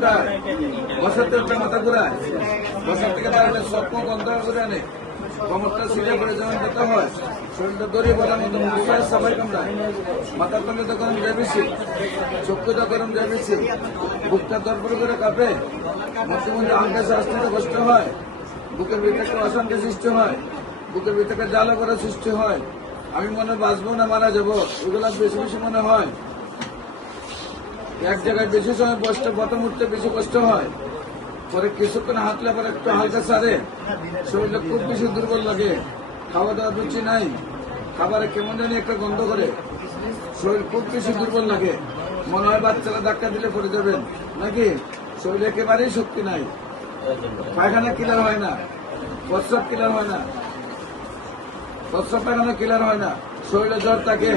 কোথায়? বসাতে একটা মাথা ঘুরায়, বসার থেকে দাঁড়ালে স্বপ্ন গন্ধ করে আনে, কমরটা সিটে করে যেমন যেতে হয়, শরীরটা দড়িয়ে বলার মতো মুখে সবাই কামড়ায়, মাথার তলে তো গরম যায় বেশি, চক্ষুটা গরম যায় বেশি, বুকটা দরপর করে কাঁপে, মধ্যে মধ্যে আঙ্কা আসতে কষ্ট হয়, বুকের ভিতরে একটা অশান্তি সৃষ্টি হয়, বুকের ভিতরে জ্বালা করা সৃষ্টি হয়, আমি মনে বাঁচবো না মারা যাবো, এগুলা বেশি বেশি মনে হয়। এক জায়গায় বেশি সময় বসতে প্রথম উঠতে বেশি কষ্ট হয়, পরে কিছুক্ষণ হাঁটলে পরে একটু হালকা সারে, শরীরটা খুব বেশি দুর্বল লাগে, খাওয়া দাওয়ার রুচি নাই, খাবারে কেমন জানি একটা গন্ধ করে, শরীর খুব বেশি দুর্বল লাগে, মনে হয় বাচ্চারা ধাক্কা দিলে পড়ে যাবেন নাকি, শরীরে একেবারেই শক্তি নাই, পায়খানা ক্লিয়ার হয় না, প্রস্রাব ক্লিয়ার হয় না, প্রস্রাব পায়খানা ক্লিয়ার হয় না, শরীরে জ্বর থাকে।